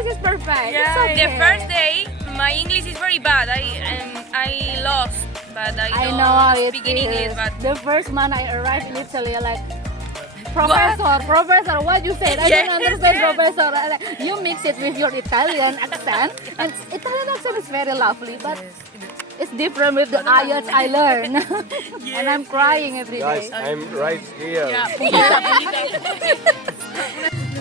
English is perfect. Yeah, It's okay. the first day, my English is very bad. I lost, but I I don't know how it speak in is. English. But The first month I arrived in Italy, like, professor, what you said? I Yes, don't understand, yes. professor. Like, you mix it with your Italian accent, and Italian accent is very lovely, but it's different with the IELTS I learn. And I'm crying every Guys, day. I'm right here.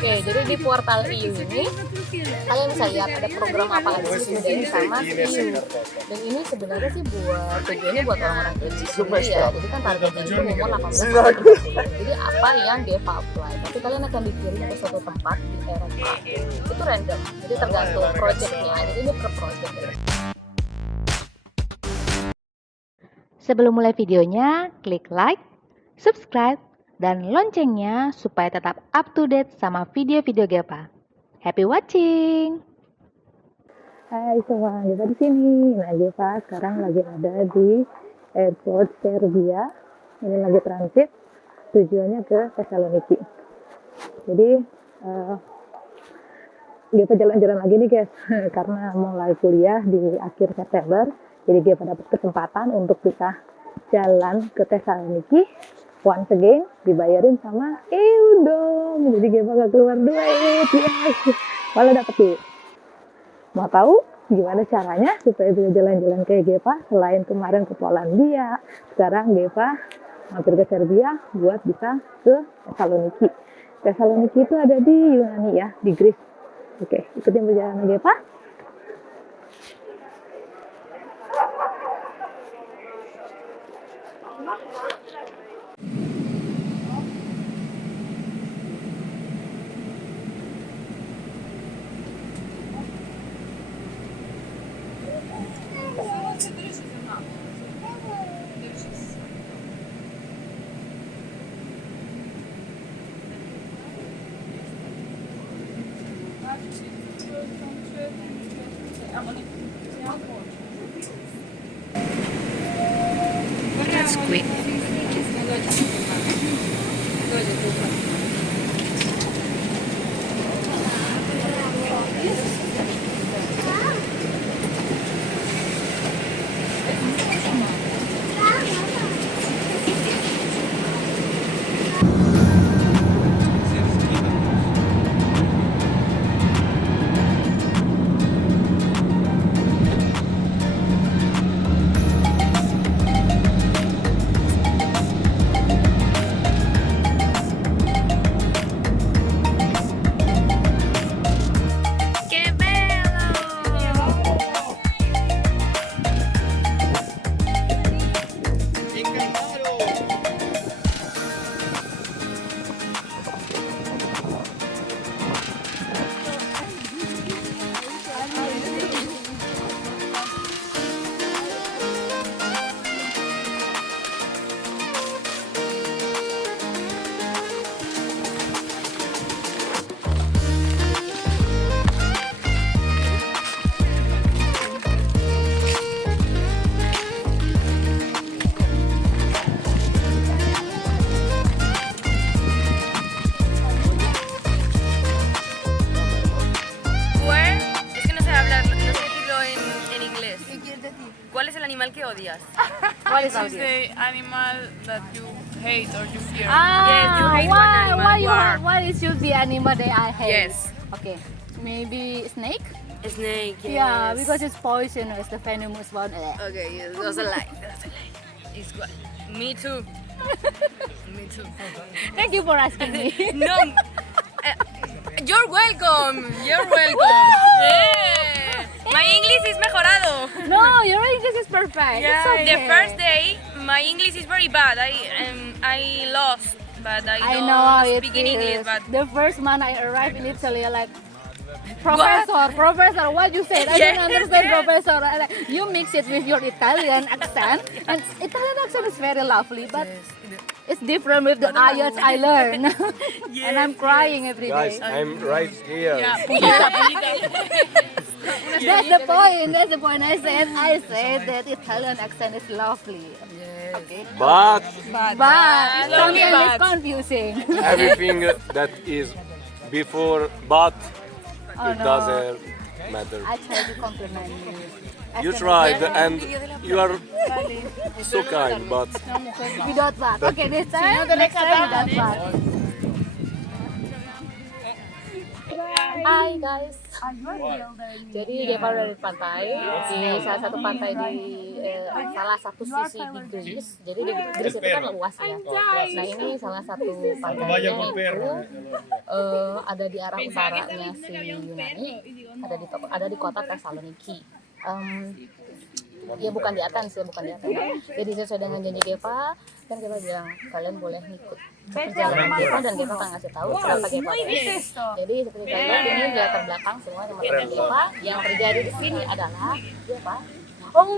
Oke, jadi di portal EU ini kalian bisa lihat ada program apa aja sih sebenarnya sama EU. Dan ini sebenarnya sih tujuannya buat orang-orang kecil sendiri ya. Jadi kan targetnya itu umur 18 sampai 30. Jadi apa yang DEVA apply. Tapi kalian akan dikirim ke suatu tempat di Eropa. Itu random. Jadi tergantung projectnya. Jadi ini per project. Sebelum mulai videonya, klik like, subscribe, dan loncengnya supaya tetap up to date sama video-video Gepa. Happy watching! Hai semua, Gepa di sini. Nah, Gepa sekarang lagi ada di airport Serbia. Ini lagi transit, tujuannya ke Thessaloniki. Jadi, Gepa jalan-jalan lagi nih guys, karena mulai kuliah di akhir September. Jadi Gepa dapat kesempatan untuk bisa jalan ke Thessaloniki. Once again, dibayarin sama EU dong. Jadi Gepa gak keluar duit. Yes. Malah dapet duit. Mau tahu gimana caranya supaya bisa jalan-jalan kayak Gepa? Selain kemarin ke Polandia, sekarang Gepa mampir ke Serbia buat bisa ke Thessaloniki. Thessaloniki itu ada di Yunani ya, di Greece. Oke, ikutin perjalanan Gepa. that's quick. ¿Cuál es el animal que odias? What is This is this? the animal that you hate or you fear. Yes, you hate one animal. Why it should be animal that I hate? Yes. Okay, maybe snake? A snake. Yes. Yeah, because it's poisonous, the venomous one. Okay, yes, doesn't like. It's good. Me too. Me too. Thank you for asking me. No. You're welcome. You're welcome. Yeah. My English is mejorado. No, your English is perfect. Yeah, It's okay. the first day, my English is very bad. I lost, but I I don't know how it speak in is. English. But The first month I arrived in Italy, like, professor, what you said? I Yes, don't understand, yes. professor. Like, you mix it with your Italian accent, and Italian accent is very lovely, but it's different with the IELTS I learn. And I'm crying every Guys, day. I'm right here. That's the point. That's the point. I said that Italian accent is lovely. Okay. But But sometimes it's but. confusing. everything that is before but Oh It no. doesn't matter. I try to compliment you. You tried and you are so kind, but Without what? Okay, this time, next time without what? Hai guys. Jadi dia baru dari pantai, di salah satu pantai di salah satu sisi di Greece. Jadi di Greece itu kan luas ya. Nah ini salah satu pantainya itu ada di arah utaranya si Yunani, ada di kota Thessaloniki. Ya bukan di Athens ya, bukan di Athens. Jadi sesuai dengan janji Geva, kan Geva bilang kalian boleh ngikut perjalanan Geva dan Geva akan ngasih tahu kenapa Geva ada. Jadi seperti kalian ini di latar belakang semua teman-teman Geva. Yang terjadi di sini adalah Geva. Oh,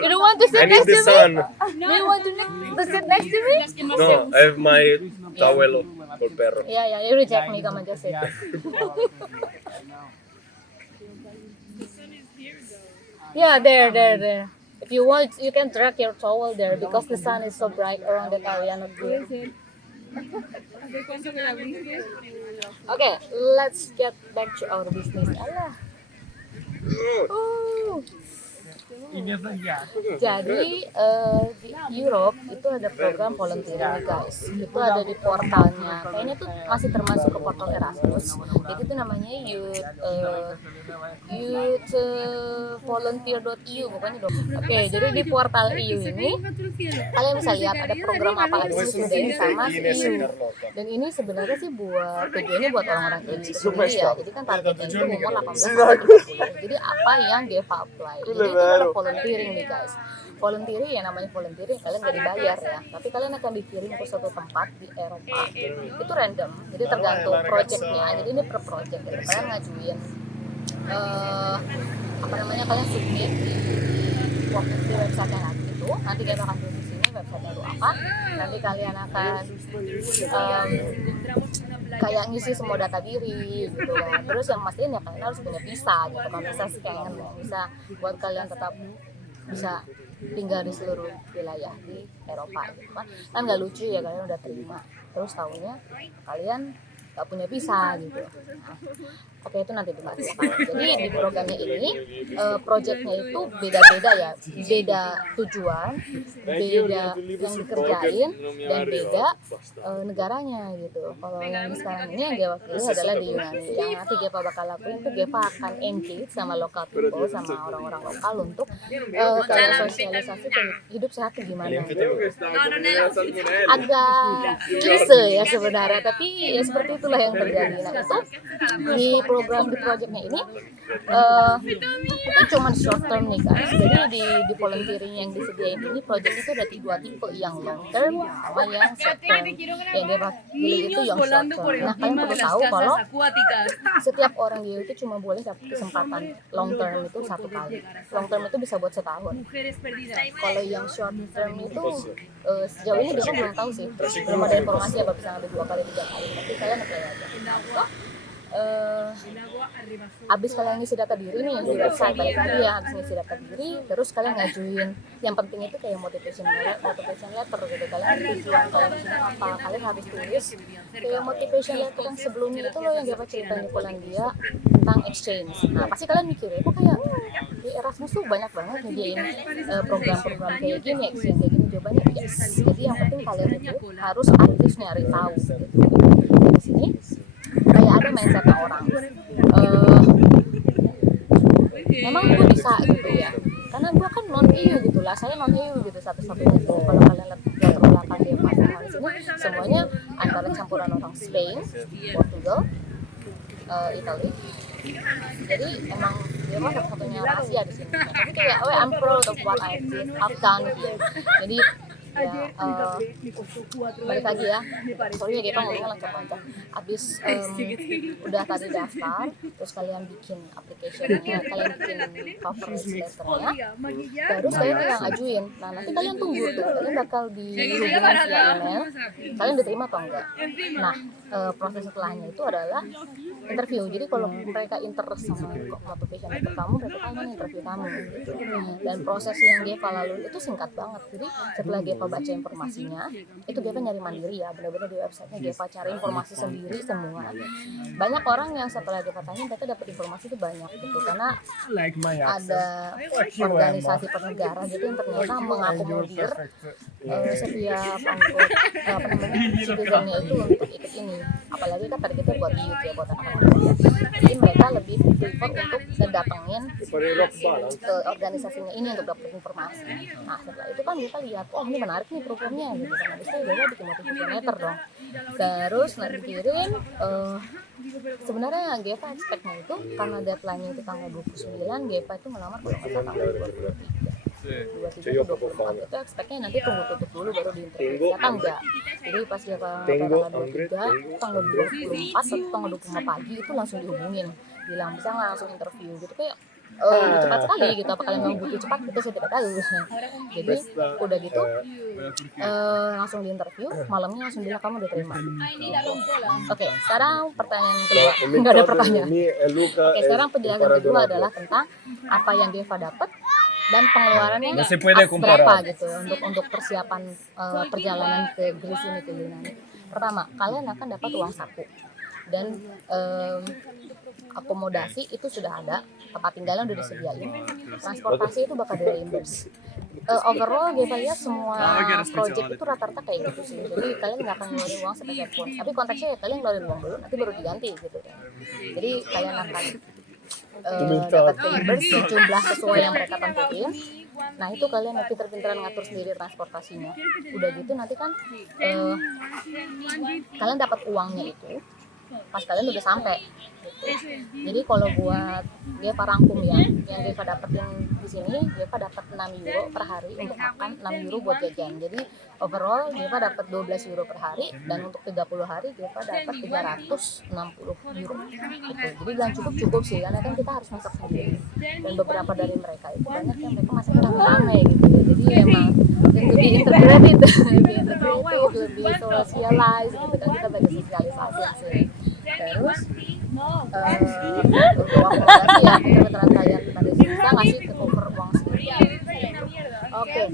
you don't want to sit I need next the to me? sun. Do you want to sit next to me? No, I have my towel for perro. Yeah, you reject me, come and just sit. Yeah, there. If you want, you can drag your towel there because the sun is so bright around that area. Not good. Okay, let's get back to our business. Allah. Oh. Jadi di Europe itu ada program volunteering guys. Itu ada di portalnya. Kayaknya tuh masih termasuk ke portal Erasmus. Jadi itu namanya youthvolunteer.eu bukan itu. Oke, jadi di portal EU ini kalian bisa lihat ada program apa aja yang disediain sama EU. Dan ini sebenarnya sih tujuannya buat orang-orang Indonesia sendiri ya. Jadi kan targetnya itu umur 18 sampai 30. Jadi apa yang Geva apply? Jadi itu ada volunteering nih guys. Volunteering ya, namanya volunteering kalian gak dibayar ya, tapi kalian akan dikirim ke suatu tempat di Eropa. Itu random, jadi tergantung projectnya. Jadi ini per project, jadi kalian ngajuin kalian submit di website yang nanti itu. Nanti kita akan tulis di sini website-nya itu apa. Nanti kalian akan kayak ngisi semua data diri gitu kan. Terus yang pastiin ya kalian harus punya visa gitu. Kalau visa sih kayaknya bisa buat kalian tetap bisa tinggal di seluruh wilayah di Eropa gitu kan nggak lucu ya kalian udah terima terus tahunya kalian nggak punya visa gitu. Oke, itu nanti dibahas ya. Jadi di programnya ini projectnya itu beda-beda ya, beda tujuan, beda yang dikerjain dan beda negaranya gitu. Kalau yang sekarang ini yang Geva pilih adalah di Yunani. Yang nanti Geva bakal lakuin itu Geva akan engage sama lokal people, sama orang-orang lokal untuk kayak sosialisasi hidup sehat itu gimana gitu. Agak klise ya sebenarnya, tapi ya seperti itulah yang terjadi. Nah itu di program di projectnya ini itu cuma short term nih guys. Jadi di volunteering yang disediain ini project itu ada 3 tipe, yang long term sama yang short term. Yang dia pilih itu yang short term. Nah kalian perlu tahu kalau setiap orang dia itu cuma boleh dapat kesempatan long term itu 1 kali. Long term itu bisa buat setahun. Kalau yang short term itu sejauh ini dia belum tahu sih, belum ada informasi apa bisa ngambil 2 kali 3 kali. Tapi kalian apply aja. Abis kalian ngisi data diri nih di website, balik lagi ya, abis ngisi data diri terus kalian ngajuin, yang penting itu kayak motivation letter gitu. Kalian tujuan kalian di sini apa, kalian harus tulis kayak motivation letter yang sebelumnya itu loh yang Geva ceritain di Polandia tentang exchange. Nah pasti kalian mikir kok kayak di Erasmus tuh banyak banget nyediain program-program kayak gini, exchange kayak gini. Jawabannya yes. Jadi yang penting kalian itu harus aktif nyari tahu gitu. Di sini kayak ada mindsetnya orang, emang gue bisa gitu ya, karena gue kan non EU gitu lah, saya non EU gitu satu-satunya gitu. Kalau kalian lihat belakang dia pas di sini semuanya antara campuran orang Spain, Portugal, Italy. Jadi emang dia mah satu-satunya rahasia di sini. Tapi kayak I'm proud of what I've done here. Jadi ya balik lagi ya, sorry ya Geva ngomongnya lancar-lancar. Abis udah tadi daftar, terus kalian bikin application-nya, kalian bikin cover letternya, terus kalian tinggal ngajuin. Nah nanti kalian tunggu tuh, kalian bakal dihubungin via email, kalian diterima atau enggak. Nah proses setelahnya itu adalah interview. Jadi kalau mereka interest sama motivation letter kamu, mereka akan interview kamu gitu. Dan proses yang Geva lalui itu singkat banget. Jadi setelah Geva baca informasinya, itu Geva nyari mandiri ya, benar-benar di websitenya Geva cari informasi sendiri semua. Banyak orang yang setelah Geva tanya mereka dapat informasi itu banyak gitu, karena ada organisasi pernegara gitu yang ternyata mengakomodir setiap anggota citizennya itu untuk ikut ini. Apalagi kan targetnya buat youth ya, buat anak-anak. Jadi mereka lebih prefer untuk ngedatengin ke organisasinya ini untuk dapat informasi. Nah setelah itu kan kita lihat, oh ini menarik nih programnya gitu kan. Habis itu dia bikin motivator dong. Terus nanti dikirim, sebenarnya Geva expect-nya itu karena deadline-nya itu tanggal 29, Geva itu melamar kalau nggak salah tanggal 23 atau 24. Itu expect-nya nanti tunggu tutup dulu baru diinterview. Ternyata enggak. Jadi pas Geva tanggal 23, tanggal 24 atau tanggal 25 pagi itu langsung dihubungin, bilang bisa nggak langsung interview gitu, kayak cepat sekali gitu. Apa kalian memang butuh cepat, kita sudah tidak tahu. Jadi udah gitu langsung diinterview, malamnya langsung bilang kamu diterima. Oke, sekarang pertanyaan kedua. Nggak ada pertanyaan. Oke, sekarang penjelasan kedua adalah tentang apa yang Geva dapat dan pengeluarannya berapa gitu untuk persiapan perjalanan ke Greece ini, ke Yunani. Pertama, kalian akan dapat uang saku dan akomodasi itu sudah ada, tempat tinggalnya udah disediain, transportasi itu bakal di-reimburse. Overall Geva lihat semua project itu rata-rata kayak gitu sih, jadi kalian nggak akan ngeluarin uang sepeser pun, tapi konteksnya ya kalian ngeluarin uang dulu, nanti baru diganti gitu kan. Jadi kalian akan dapat reimburse sejumlah sesuai yang mereka tentuin. Nah itu kalian nanti pinter-pinteran ngatur sendiri transportasinya. Udah gitu nanti kan kalian dapat uangnya itu pas kalian udah sampai gitu. Jadi kalau buat Geva rangkum ya, yang Geva dapetin di sini, Geva dapat 6 euro per hari untuk makan, 6 euro buat jajan. Jadi overall Geva dapat 12 euro per hari, dan untuk 30 hari Geva dapat 360 euro gitu. Jadi bilang cukup sih, karena kan kita harus masak sendiri, dan beberapa dari mereka itu banyak yang mereka masaknya rame-rame gitu ya. Jadi emang lebih integrated, lebih socialize gitu kan, kita bagi sosialisasi sih. Terus untuk akomodasi ya kebetulan kalian pada bisa ngasih ke cover uang sendiri. Oke,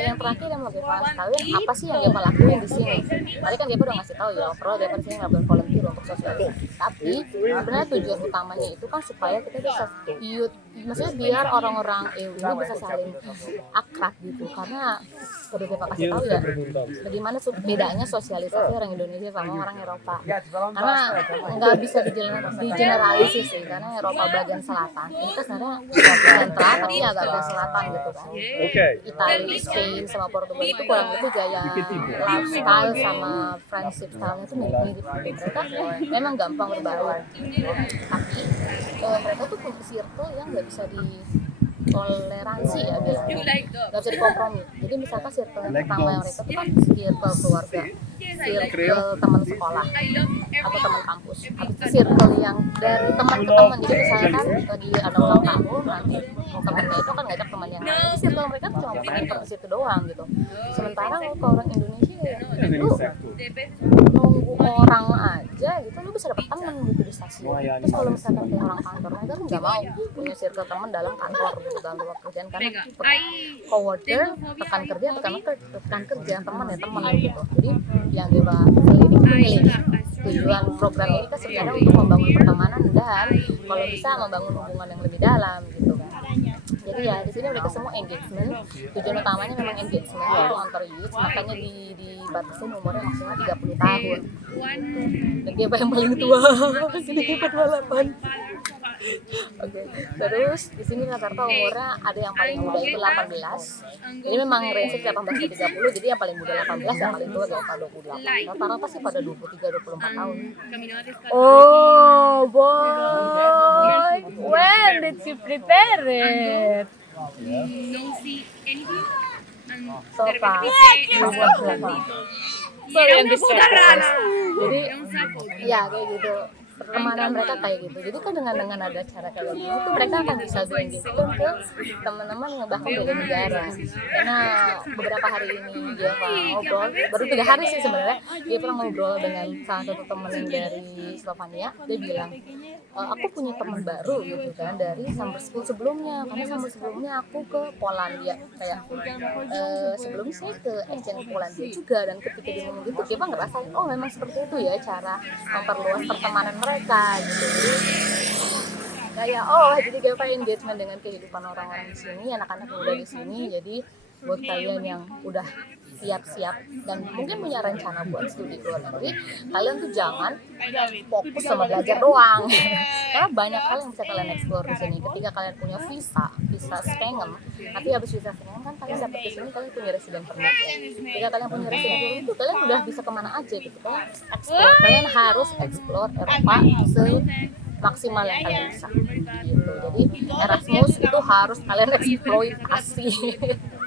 yang terakhir yang mau Geva kasih tahu apa sih yang Geva lakuin di sini. Tadi kan Geva udah ngasih tahu ya, overall Geva di sini ngelakuin volunteer untuk sosialisasi. Tapi sebenarnya tujuan utamanya itu kan supaya kita bisa maksudnya biar orang-orang EU ini bisa saling akrab gitu. Karena udah Geva kasih tahu ya, bagaimana bedanya sosialisasi orang Indonesia sama orang Eropa. Karena nggak bisa digeneralisir sih, karena Eropa bagian selatan ini kan sebenarnya sentral tapi agak ke selatan gitu kan. Italia, Spain sama Portugal itu kurang lebih gaya lifestyle sama friendship style-nya itu mirip-mirip. Mereka memang gampang berbaur, tapi mereka tuh punya circle yang nggak bisa toleransi ya bilangnya, nggak bisa dikompromi. Jadi misalkan circle yang pertama yang mereka tuh kan circle keluarga, circle teman sekolah atau teman kampus. Habis itu circle yang dari teman ke teman. Jadi misalkan tadi ada ulang tahun, nanti temannya itu kan ngajak teman yang lain. Jadi circle mereka tuh cuma berputar di situ doang gitu. Sementara kalau orang Indonesia itu nunggu orang aja gitu, lu bisa dapet temen gitu di stasiun. Terus kalau misalkan kayak orang kantor, mereka tuh nggak mau punya circle teman dalam kantor gitu, dalam luar kerjaan, karena coworker, rekan kerja, teman ya teman gitu. Jadi yang Geva pilih tujuan program ini kan sebenarnya untuk membangun pertemanan dan kalau bisa membangun hubungan yang lebih dalam gitu kan. Jadi ya di sini mereka semua engagement. Tujuan utamanya memang engagement itu antar youth, makanya dibatasin umurnya maksimal 30 tahun. Dan Geva yang paling tua, jadi Geva 28. Oke. Terus di sini rata-rata umurnya ada yang paling muda itu 18. Jadi memang range 18 ke 30, jadi yang paling muda 18, yang paling tua 28. Rata-rata sih pada 23-24 tahun. Oh boy, when did you prepare it? Sofa. Sorry, I'm distracted. Jadi ya kayak gitu. pertemanan mereka kayak gitu. Jadi kan dengan ada cara kayak gitu tuh mereka akan bisa engagement ke teman-teman yang bahkan beda negara. Karena beberapa hari ini dia ngobrol, baru 3 hari sih sebenarnya, dia pernah ngobrol dengan salah satu teman yang dari Slovenia. Dia bilang, aku punya teman baru gitu kan dari summer school sebelumnya, karena summer sebelumnya aku ke Polandia kayak sebelumnya saya ke exchange Polandia juga, dan ketika dia ngomong gitu kita ngerasain oh memang seperti itu ya cara memperluas pertemanan mereka gitu. Jadi kayak jadi kita engagement dengan kehidupan orang-orang di sini, anak-anak muda di sini. Jadi buat kalian yang udah siap-siap dan mungkin punya rencana buat studi ke luar negeri, kalian tuh jangan fokus sama belajar doang. Karena banyak hal yang bisa kalian explore di sini. Ketika kalian punya visa Schengen, nanti habis visa Schengen kan kalian dapat ke sini, kalian punya resident permit ya. Ketika kalian punya resident permit itu kalian udah bisa kemana aja gitu. Kalian harus explore Eropa maksimal yang kalian bisa gitu. Jadi Erasmus itu harus kalian eksploitasi.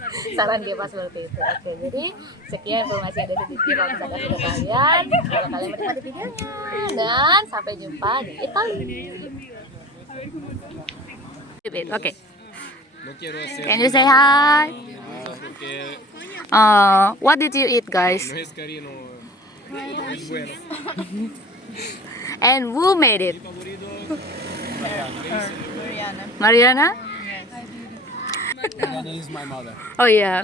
Saran dia pas seperti itu. Oke, jadi sekian informasi yang ada di video bisa kasih ke kalian. Kalau kalian menikmati videonya, dan sampai jumpa di Italia. Okay. Can you say hi? What did you eat, guys? And who made it? Mariana? Mariana is my mother. Oh yeah.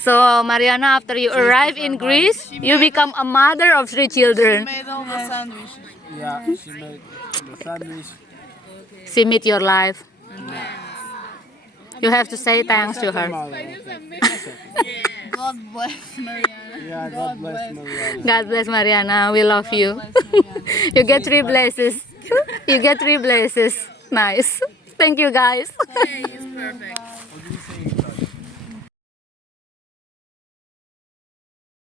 So Mariana, after you arrive in Greece, you become a mother of 3 children. Made all the sandwiches. Yeah, she made the sandwich. She made your life. You have to say thanks to her. Mother, okay. God bless Mariana. Yeah, God bless Mariana. God bless Mariana. We love you. You get 3 blessings. You get 3 blessings. Nice. Thank you, guys. It's perfect.